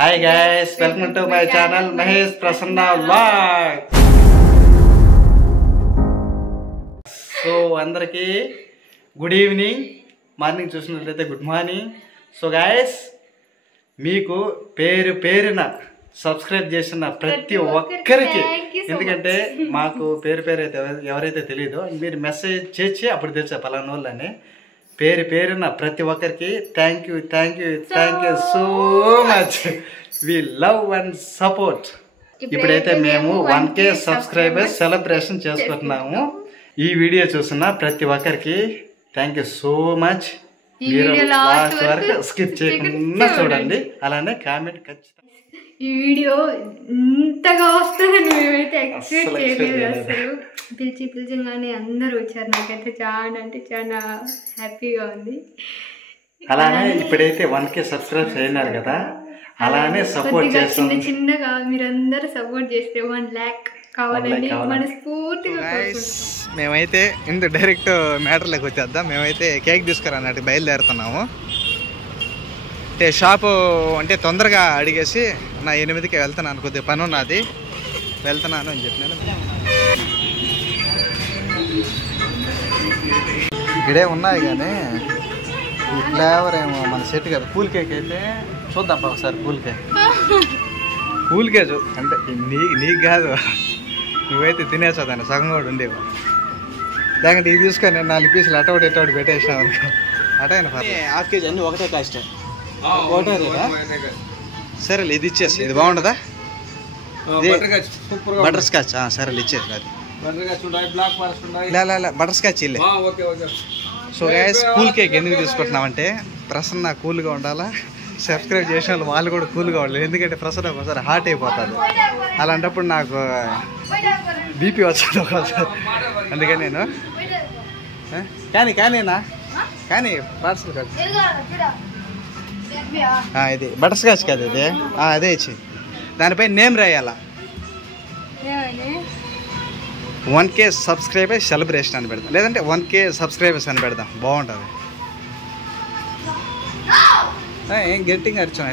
Hi guys, welcome to my channel Mahesh Prasanna Vlog. So అందరికి good evening, morning చూసినట్లయితే good morning. So guys, మీకు పేరు పేరున subscribe చేసిన ప్రతి ఒక్కరికి, ఎందుకంటే మాకు పేరు పేరు అయితే ఎవరైతే తెలియదో మీరు మెసేజ్ చేసి అప్పుడు తెలిసా పలానా వాళ్ళని. పేరు పేరున ప్రతి ఒక్కరికి thank you so much. We love and support. ఇప్పుడైతే మేము 1K సబ్స్క్రైబర్స్ సెలబ్రేషన్ చేసుకుంటున్నాము. ఈ వీడియో చూస్తున్న ప్రతి ఒక్కరికి థ్యాంక్ యూ సో మచ్. మీరు లాస్ట్ వరకు స్కిప్ చేయకుండా చూడండి, అలానే కామెంట్ ఖచ్చితంగా. ఈ వీడియో ఇంతగా వస్తుందని మేమైతే ఎక్స్పెక్ట్ చేయలేదు. అసలు పిలిచంగానే అందరూ వచ్చారు. నాకైతే చాలా అంటే చాలా హ్యాపీగా ఉంది. అలానే ఇప్పుడైతే 1K సబ్స్క్రైబ్ అయినారు కదా, అలానే సపోర్ట్ చేస్తాం. చిన్నగా మీరందరూ సపోర్ట్ చేస్తే 1 lakh కావాలని మనస్ఫూర్తిగా. మేమైతే ఇందు డైరెక్ట్ మ్యాటర్లోకి వచ్చేద్దాం. మేమైతే కేక్ తీసుకురాన్నట్టు బయలుదేరుతున్నాము. అంటే షాపు అంటే తొందరగా అడిగేసి నా 8కి వెళ్తున్నాను, కొద్దిగా పని ఉన్నది, వెళ్తున్నాను అని చెప్పినాను. ఇక్కడే ఉన్నాయి కానీ ఈ ఫ్లేవర్ ఏమో మన సెట్ కదా. కూల్ కేక్ అయితే చూద్దాం ఒకసారి. కూల్ కేక్ అంటే నీకు కాదు, నువ్వైతే తినేసావు, దాన్ని సగం కూడా ఉండేవు. దాకంటే ఇది తీసుకొని నేను 4 పీసులు అటోటి పెట్టేసినావు అనుకో, అటైనా ½ కేజీ అన్నీ ఒకటే కాస్ట్. సరేలే, ఇది ఇచ్చేసి. ఇది బాగుంటుందా? Butter scotch. సరేలే, ఇచ్చేసి. అది బటర్ స్కాచ్ ఇల్లే. సో గైస్, కూల్ కేక్ ఎందుకు తీసుకుంటున్నామంటే ప్రసన్న కూల్గా ఉండాలా, సబ్స్క్రైబ్ చేసిన వాళ్ళు కూడా కూల్గా ఉండాలి. ఎందుకంటే ప్రసన్న ఒకసారి హాట్ అయిపోతుంది, అలాంటప్పుడు నాకు బీపీ వచ్చాను ఒకసారి. అందుకని నేను కానీ పార్సల్ కాదు, ఇది బటర్ స్కాచ్ కదా ఇది. అదే ఇచ్చి దానిపై నేమ్ రాయాల. 1K సబ్స్క్రైబర్స్ సెలబ్రేషన్ అని పెడదాం, లేదంటే 1K సబ్స్క్రైబర్స్ అని పెడదాం, బాగుంటుంది. ఏం గట్టిగా అరిచాం.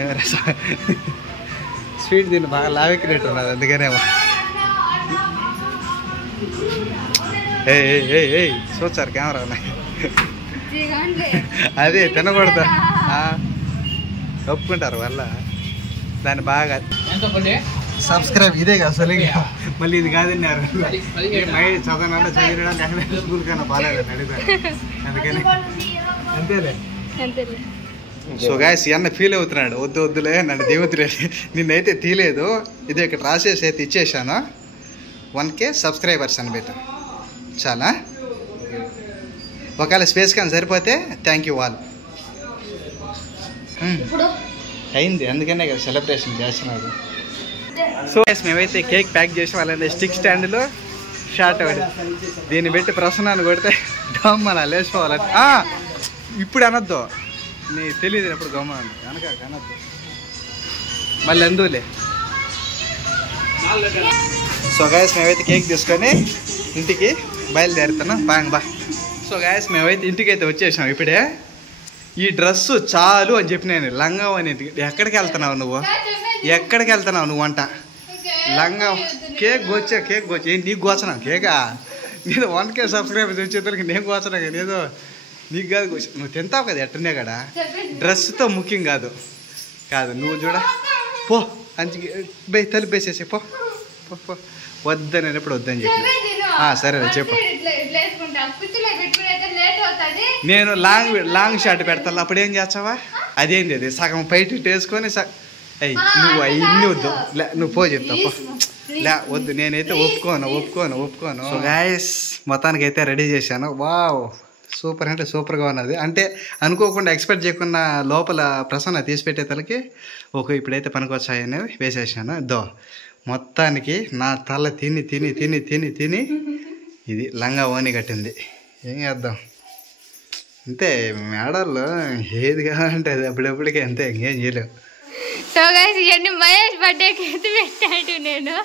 స్వీట్ దీన్ని బాగా లావెక్కినట్టు ఉన్నది, అందుకనేమో. ఏ చూచారు కెమెరా అదే తినకూడదు, ఒప్పుకుంటారు వల్ల. దాన్ని బాగా సబ్స్క్రైబ్ ఇదే కదా అసలు. మళ్ళీ ఇది కాదన్నారు చదవనా చదివినా స్కూల్ కన్నా బాగాలేదని అడిగారు, అందుకని అంతేలే. సో గాయస్, అన్న ఫీల్ అవుతున్నాడు, వద్దులే నన్ను దిగుతులే, నిన్నైతే తీయలేదు. ఇది ఇక్కడ రాసేసి అయితే ఇచ్చేసాను. 1K సబ్స్క్రైబర్స్ అని పెట్టాను చాలా. ఒకవేళ స్పేస్ కానీ సరిపోతే థ్యాంక్ యూ ఆల్. అయింది, అందుకనే కదా సెలబ్రేషన్ చేస్తున్నారు. సో మేమైతే కేక్ ప్యాక్ చేసి వాళ్ళంటే స్టిక్ స్టాండ్లో షార్ట్ అవ్వదు, దీన్ని పెట్టి ప్రసన్నాన్ని కొడితే గమ్మన లేచిపోవాలంటే. ఇప్పుడు అనొద్దు, నీ తెలియదు ఎప్పుడు గమ్మన కనుక అనొద్దు, మళ్ళీ ఎందులే. సో గాయస్, మేమైతే కేక్ తీసుకొని ఇంటికి బయలుదేరుతున్నాం. బా. సో గాయస్, మేమైతే ఇంటికి అయితే వచ్చేసాం ఇప్పుడే. ఈ డ్రెస్సు చాలు అని చెప్పి నేను లంగా అని. ఎక్కడికి వెళ్తున్నావు నువ్వు వంట లంగా? కేక్ గోచా నీకు గోచనా కేకా? నేను 1K సబ్స్క్రైబర్స్ వచ్చేసరికి నేను గోచనా కానీ ఏదో నీకు కాదు గోచ. నువ్వు తింటావు కదా ఎట్టనే కదా, డ్రెస్తో ముఖ్యం కాదు. నువ్వు చూడ పో అంచుకి బై తలిపేసేసి పో. వద్దని నేను ఎప్పుడు వద్దని చెప్పి. సరే చెప్పు. నేను లాంగ్ షార్ట్ పెడతాను, అప్పుడు ఏం చేస్తావా? అదేంటి అది సగం బయట వేసుకొని నువ్వు ఇన్ని వద్దు, నువ్వు పో చెప్తా పో. వద్దు, నేనైతే ఒప్పుకోను. సో గాయస్, మొత్తానికి అయితే రెడీ చేశాను. వావ్, సూపర్ అంటే సూపర్గా ఉన్నది. అంటే అనుకోకుండా ఎక్స్పెక్ట్ చేయకుండా లోపల ప్రసన్న తీసి పెట్టే తలకి ఇప్పుడైతే పనికొచ్చాయని వేసేసాను. మొత్తానికి నా తల తిని ఇది లంగా ఓని కట్టింది. ఏం చేద్దాం, అంతే మేడల్లో ఏది కావాలంటే అది అప్పుడప్పటికే అంతే, ఇంకేం చేయలేవు. సో గైస్, ఇవన్నీ మహేష్ బర్త్డేకి ఎత్తి పెట్టాడు. నేను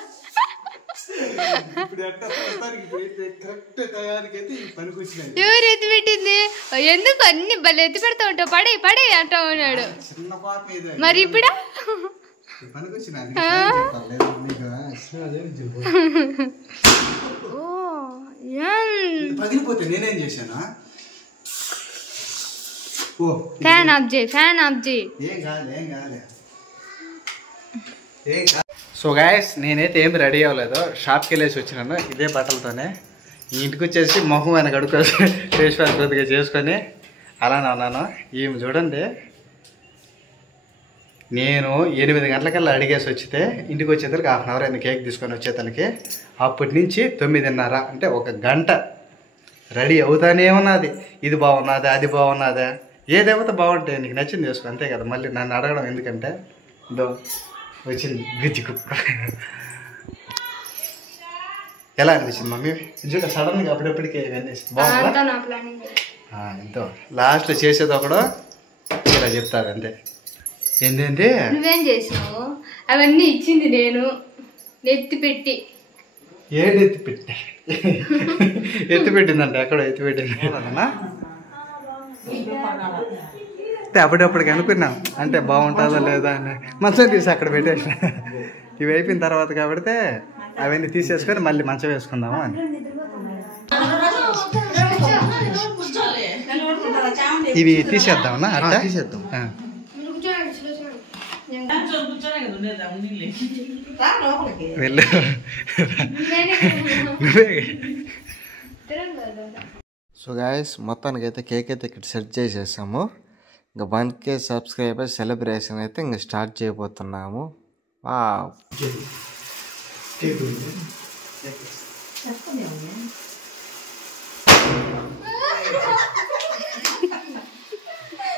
ఎవరు ఎత్తి పెట్టింది? ఎందుకు అన్ని భలే ఎత్తి పెడతా ఉంటావు, పడే అంటా ఉన్నాడు. మరి ఇప్పుడు పగిలిపోతే నేనేం చేశానా? ఫ్యాన్ ఆఫ్ చేయి, ఫ్యాన్ ఆఫ్ చేయి. సో గాయస్ నేనైతే ఏం రెడీ అవ్వలేదు, షాప్కి వెళ్ళేసి వచ్చినాను ఇదే బట్టలతోనే. ఇంటికి వచ్చేసి మొహం ఆయన కడుక్కొని ఫేస్ వాష్ కొద్దిగా చేసుకొని అలానే ఉన్నాను. ఈమె చూడండి, నేను 8 గంటలకల్లా అడిగేసి వచ్చితే ఇంటికి వచ్చేసరికి 1/2 అవర్ అయింది కేక్ తీసుకొని వచ్చేతనికి. అప్పటి నుంచి 9:30 అంటే 1 గంట రెడీ అవుతానే ఉన్నది. ఇది బాగున్నదా, అది బాగున్నదా, ఏదేమైతే బాగుంటాయి, నీకు నచ్చింది చేసుకో అంతే కదా. మళ్ళీ నన్ను అడగడం ఎందుకంటే దో వచ్చింది గుజ్జుకు. ఎలా అనిపించింది మమ్మీ? చూడ సడన్గా అప్పుడప్పటికే ఇవన్నీ బాగుందా? ఎంతో లాస్ట్లో చేసేది ఒకడు ఇలా చెప్తారు అంతే. ఏంటంటే నువ్వేం చేసినావు? అవన్నీ ఇచ్చింది నేను ఎత్తి పెట్టి. ఏది ఎత్తిపెట్టి? ఎత్తిపెట్టిందంటే ఎక్కడో ఎత్తిపెట్టింది అన్నా. అప్పుడప్పటికి అనుకున్నాం అంటే బాగుంటుందా లేదా అని. మంచం తీసి అక్కడ పెట్టేసిన. ఇవి అయిపోయిన తర్వాత కాబట్టి అవన్నీ తీసేసుకొని మళ్ళీ మంచం వేసుకుందాము అని. ఇవి తీసేద్దామన్నా అట్లా తీసేద్దాం. వెళ్ళు. సో గాయస్ మొత్తానికి అయితే కేక్ అయితే ఇక్కడ సెట్ చేసేసాము. ఇంకా 1K సబ్స్క్రైబర్స్ సెలబ్రేషన్ అయితే ఇంకా స్టార్ట్ చేయబోతున్నాము.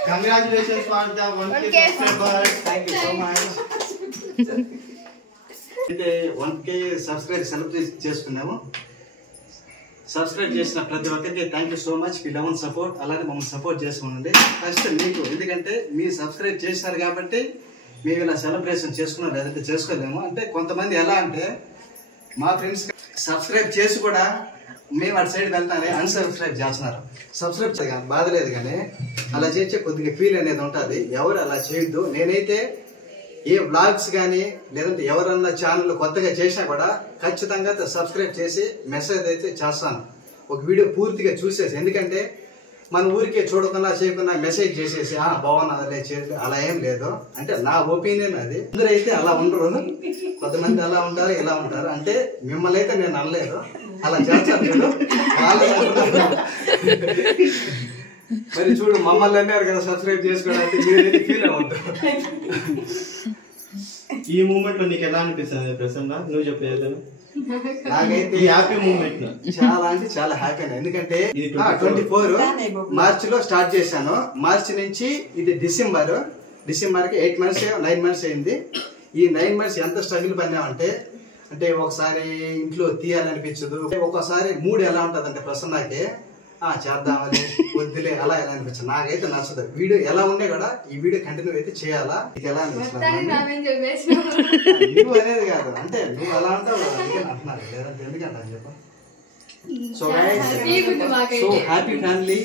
Congratulations for the 1K subscribers. Thank you so much. అయితే 1K సబ్స్క్రైబ్ సెలబ్రేట్ చేసుకున్నాము. సబ్స్క్రైబ్ చేసిన ప్రతి ఒక్కరికి thank you so much. Me eleven support అలానే మమ్మల్ని సపోర్ట్ చేసుకోండి. ఫస్ట్ మీకు, ఎందుకంటే మీరు సబ్స్క్రైబ్ చేసినారు కాబట్టి మేము ఇలా సెలబ్రేషన్ చేసుకున్నాం, లేదంటే చేసుకోలేము. అంటే కొంతమంది ఎలా అంటే మా ఫ్రెండ్స్ సబ్స్క్రైబ్ చేసి కూడా మేము అటు సైడ్ వెళ్తానే అన్సబ్స్క్రైబ్ చేస్తున్నారు. సబ్స్క్రైబ్ చేయగానే బాధ లేదు, కానీ అలా చేసే కొద్దిగా ఫీల్ అనేది ఉంటుంది. ఎవరు అలా చేయొద్దు. నేనైతే ఏ బ్లాగ్స్ కానీ లేదంటే ఎవరన్నా ఛానల్ కొత్తగా చేసినా కూడా ఖచ్చితంగా సబ్స్క్రైబ్ చేసి మెసేజ్ అయితే చేస్తాను, ఒక వీడియో పూర్తిగా చూసేసి. ఎందుకంటే మన ఊరికే చూడకుండా చేయకుండా మెసేజ్ చేసేసి బాగున్నది చేసి అలా ఏం లేదు. అంటే నా ఒపీనియన్ అది. అందరూ అయితే అలా ఉండరు, కొంతమంది అలా ఉంటారు ఇలా ఉంటారు. అంటే మిమ్మల్ని అయితే నేను అనలేదు, అలా చేస్తాను చూడు మరి చూడు మమ్మల్ని అన్నారు కదా సబ్స్క్రైబ్ చేసుకోవడానికి, మీరైతే ఫీల్ అవ్వద్దు. ఈ మూమెంట్ లో నీకు ఎలా అనిపిస్తుంది ప్రసన్న? నువ్వు చెప్పలేదు. నాకైతే హ్యాపీ మూమెంట్ చాలా అంటే చాలా హ్యాపీ. ఎందుకంటే 24 మార్చ్ లో స్టార్ట్ చేశాను. మార్చ్ నుంచి ఇది డిసెంబర్ కి 8 మంత్స్ 9 మంత్స్ అయింది. ఈ 9 మంత్స్ ఎంత స్ట్రగుల్ పడినామంటే, అంటే ఒకసారి ఇంట్లో తీయాలనిపించదు, ఒక్కోసారి మూడ్ ఎలా ఉంటది అంటే ప్రసన్నకి చేద్దామని వద్దులే అలా ఎలా అనిపించదు. నాకైతే నచ్చదు. వీడియో ఎలా ఉండే కూడా ఈ వీడియో కంటిన్యూ అయితే చేయాలా. నీకు ఎలా అనిపిస్తుంది? నువ్వు అనేది కాదు, అంటే నువ్వు అలా ఉంటావు అంటున్నారు, లేదంటే ఎందుకంటే అని చెప్పు. సో హ్యాపీ ఫ్యామిలీ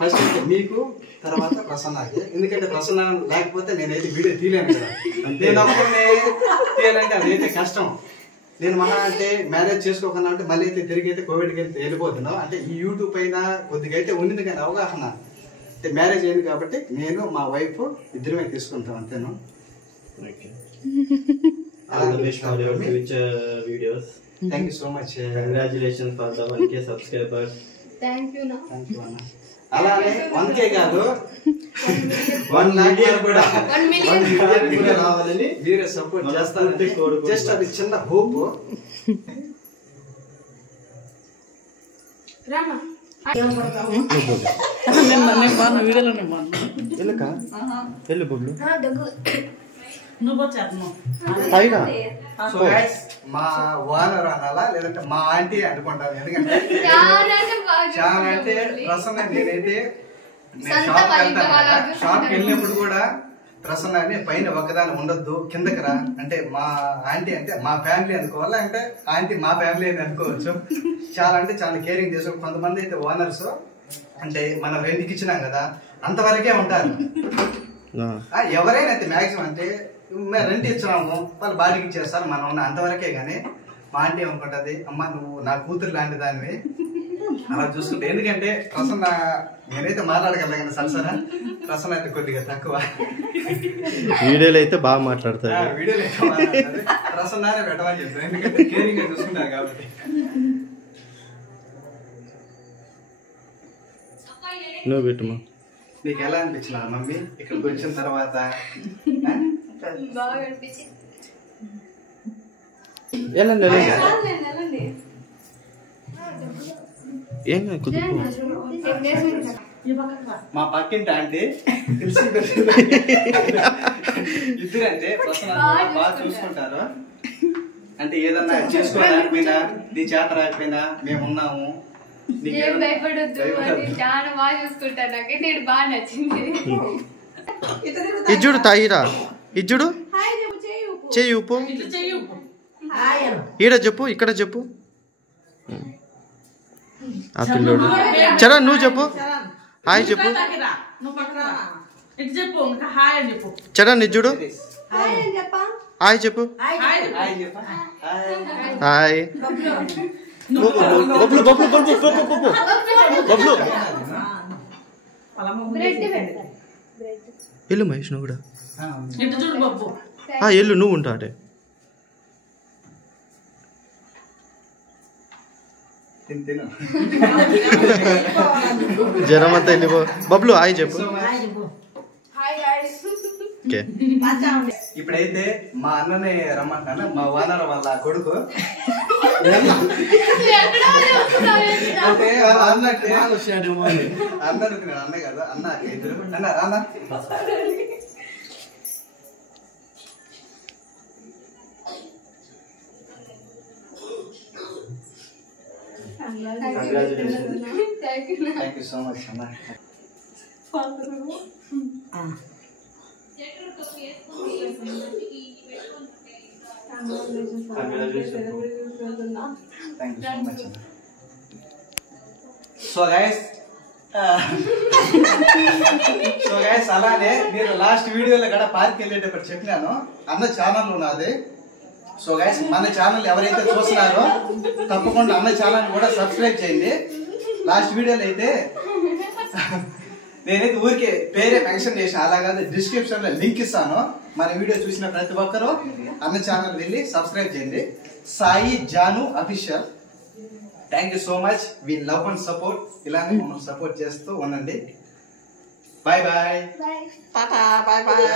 ఫస్ట్ అయితే మీకు, తర్వాత ప్రసన్నకి. ఎందుకంటే ప్రసన్న లేకపోతే నేనైతే వీడియో తీయలేను కదా. నేను అప్పుడే తీయాలంటే అదైతే కష్టం. నేను మహా అంటే మ్యారేజ్ చేసుకోకుండా అంటే మళ్ళీ అయితే తిరిగి అయితే కోవిడ్కి వెళ్తే వెళ్ళిపోతున్నావు. అంటే ఈ యూట్యూబ్ పైన కొద్దిగా అయితే ఉంది కానీ అవగాహన. అంటే మ్యారేజ్ అయింది కాబట్టి నేను మా వైఫ్ ఇద్దరమే తీసుకుంటాం అంతేను. Thank you so much. Congratulations for the 1K subscribers. Thank you అన్న. అలానే 1K కాదు 1 మిలియన్ కూడా రావాలని మీరే సపోర్ట్ చేస్తారంటే జస్ట్ అది చిన్న హోప్. మా ఓనర్ అనాలా లేదంటే మా ఆంటీ అనుకుంటాను. ఎందుకంటే చాలా అంటే ప్రసన్న నేనైతే షాప్కి వెళ్ళినప్పుడు కూడా ప్రసన్న అని పైన ఒకదాని ఉండొద్దు కిందకి రా అంటే మా ఆంటీ అంటే మా ఫ్యామిలీ అనుకోవాలా, అంటే ఆంటీ మా ఫ్యామిలీ అని అనుకోవచ్చు. చాలా అంటే చాలా కేరింగ్ చేసు. కొంతమంది అయితే ఓనర్స్ అంటే మనం రెంట్కి ఇచ్చినాం కదా అంతవరకే ఉంటారు. ఎవరైనా అయితే మాక్సిమం అంటే మేము రెంట్ ఇచ్చినాము, వాళ్ళు బాడీకి ఇచ్చేస్తారు, మనం ఉన్న అంతవరకే. కానీ మా ఆంటీ ఏమనుకుంటుంది, అమ్మ నువ్వు నా కూతురు లాంటి దానివి అలా చూసుకుంటే. ఎందుకంటే ప్రసన్న నేనైతే మాట్లాడగలను కానీ సరసన ప్రసన్న అయితే కొద్దిగా తక్కువ. వీడియోలో అయితే బాగా మాట్లాడతారు. వీడియోలో అయితే మాట్లాడతారు, ప్రసన్ననే పెట్టమని చెప్తాను, ఎందుకంటే కేరింగ్ గా చూసుకుంటారు కాబట్టి. నువ్వు పెట్టుమా. నీకు ఎలా అనిపించిన మమ్మీ ఇక్కడికి వచ్చిన తర్వాత? బాగా అనిపించింది. ఏం కుదుపు మా పక్కింటి ఆంటీ ఇద్దరంటే బాగా చూసుకుంటారు. అంటే ఏదన్నా చేసుకోలేకపోయినా, నీ చేత రాకపోయినా మేము ఉన్నాము, ఏం భయపడొద్దు అని చాలా బాగా చూసుకుంటారు. నాకైతే ఇది బాగా నచ్చింది. ఇజ్జుడు తాయిరా, ఇజ్జుడు చెయ్యి ఉప్పు, ఈడ చెప్పు, ఇక్కడ చెప్పు. ఆ పిల్లోడు చరణ్ నువ్వు చెప్పు, హాయ్ చెప్పు. చరణ్ ఇజ్జుడు హాయ్ చెప్పు. హాయ్ బబ్లు బబ్లు బబ్లు బబ్లు బబ్లు ఎల్లు మహేష్ నువ్వు కూడా ఎల్లు నువ్వు ఉంటా అంటే జ్వరం అంతా వెళ్ళిపో. బబ్లు హాయ్ చెప్పు. ఇప్పుడైతే మా అన్ననే రమ్మంటాను, మా ఓనర్ వాళ్ళ కొడుకు. అంటే అన్నట్టే అన్నకు నేను అన్న కదా, అన్న ఇద్దరు అన్న అన్న థ్యాంక్ యూ సో మచ్ అన్న. సో గైస్ అలానే నేను లాస్ట్ వీడియోలో కూడా పార్క్ వెళ్ళేటప్పుడు చెప్పినాను, అన్న ఛానల్ ఉన్నది. సో గైస్ మన ఛానల్ ఎవరైతే చూస్తున్నారో తప్పకుండా అన్న ఛానల్ కూడా సబ్స్క్రైబ్ చేయండి. లాస్ట్ వీడియోలో అయితే నేనైతే ఊరికే పేరే మెన్షన్ చేసిన, అలాగే డిస్క్రిప్షన్ లో లింక్ ఇస్తాను. మన వీడియో చూసిన ప్రతి ఒక్కరూ అన్న ఛానల్ వెళ్ళి సబ్స్క్రైబ్ చేయండి. Sai Janu official. Thank you so much. We love and support. ఇలానే మనం సపోర్ట్ చేస్తూ ఉండండి. Bye bye. బాయ్.